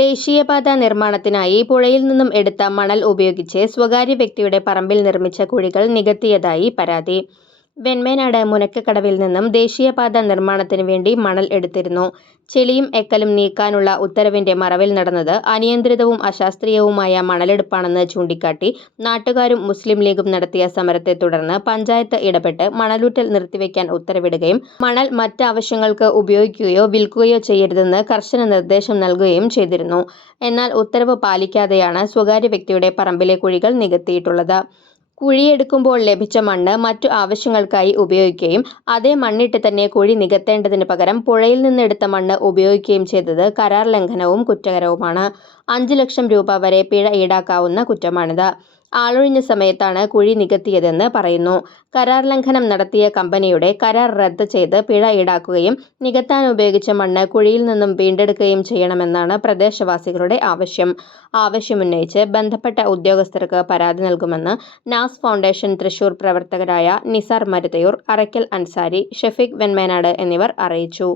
ദേശീയപാത നിർമ്മാണത്തിനായി പുഴയിൽ നിന്നും എടുത്ത മണൽ ഉപയോഗിച്ച് സ്വകാര്യ വ്യക്തിയുടെ പറമ്പിൽ നിർമ്മിച്ച കുഴികൾ നികത്തിയതായി പരാതി. വെൺമേനാട് മുനക്കക്കടവിൽ നിന്നും ദേശീയപാത നിർമ്മാണത്തിന് വേണ്ടി മണൽ എടുത്തിരുന്നു. ചെളിയും എക്കലും നീക്കാനുള്ള ഉത്തരവിന്റെ മറവിൽ നടന്നത് അനിയന്ത്രിതവും അശാസ്ത്രീയവുമായ മണലെടുപ്പാണെന്ന് ചൂണ്ടിക്കാട്ടി നാട്ടുകാരും മുസ്ലിം ലീഗും നടത്തിയ സമരത്തെ തുടർന്ന് പഞ്ചായത്ത് ഇടപെട്ട് മണലൂറ്റൽ നിർത്തിവെക്കാൻ ഉത്തരവിടുകയും മണൽ മറ്റാവശ്യങ്ങൾക്ക് ഉപയോഗിക്കുകയോ വിൽക്കുകയോ ചെയ്യരുതെന്ന് കർശന നിർദ്ദേശം നൽകുകയും ചെയ്തിരുന്നു. എന്നാൽ ഉത്തരവ് പാലിക്കാതെയാണ് സ്വകാര്യ വ്യക്തിയുടെ പറമ്പിലെ കുഴികൾ നികത്തിയിട്ടുള്ളത്. കുഴിയെടുക്കുമ്പോൾ ലഭിച്ച മണ്ണ് മറ്റു ആവശ്യങ്ങൾക്കായി ഉപയോഗിക്കുകയും അതേ മണ്ണിട്ട് തന്നെ കുഴി നികത്തേണ്ടതിന് പകരം പുഴയിൽ നിന്നെടുത്ത മണ്ണ് ഉപയോഗിക്കുകയും ചെയ്തത് കരാർ ലംഘനവും കുറ്റകരവുമാണ്. 5 ലക്ഷം രൂപ വരെ പിഴ ഈടാക്കാവുന്ന കുറ്റമാണിത്. ആളൊഴിഞ്ഞ സമയത്താണ് കുഴി നികത്തിയതെന്ന് പറയുന്നു. കരാർ ലംഘനം നടത്തിയ കമ്പനിയുടെ കരാർ റദ്ദ് ചെയ്ത് പിഴ ഈടാക്കുകയും നികത്താൻ ഉപയോഗിച്ച മണ്ണ് കുഴിയിൽ നിന്നും വീണ്ടെടുക്കുകയും ചെയ്യണമെന്നാണ് പ്രദേശവാസികളുടെ ആവശ്യം. ആവശ്യമുന്നയിച്ച് ബന്ധപ്പെട്ട ഉദ്യോഗസ്ഥർക്ക് പരാതി നൽകുമെന്ന് നാസ് ഫൗണ്ടേഷൻ തൃശൂർ പ്രവർത്തകരായ നിസാർ മരുതയൂർ, അറയ്ക്കൽ അൻസാരി, ഷെഫീഖ് വെൺമേനാട് എന്നിവർ അറിയിച്ചു.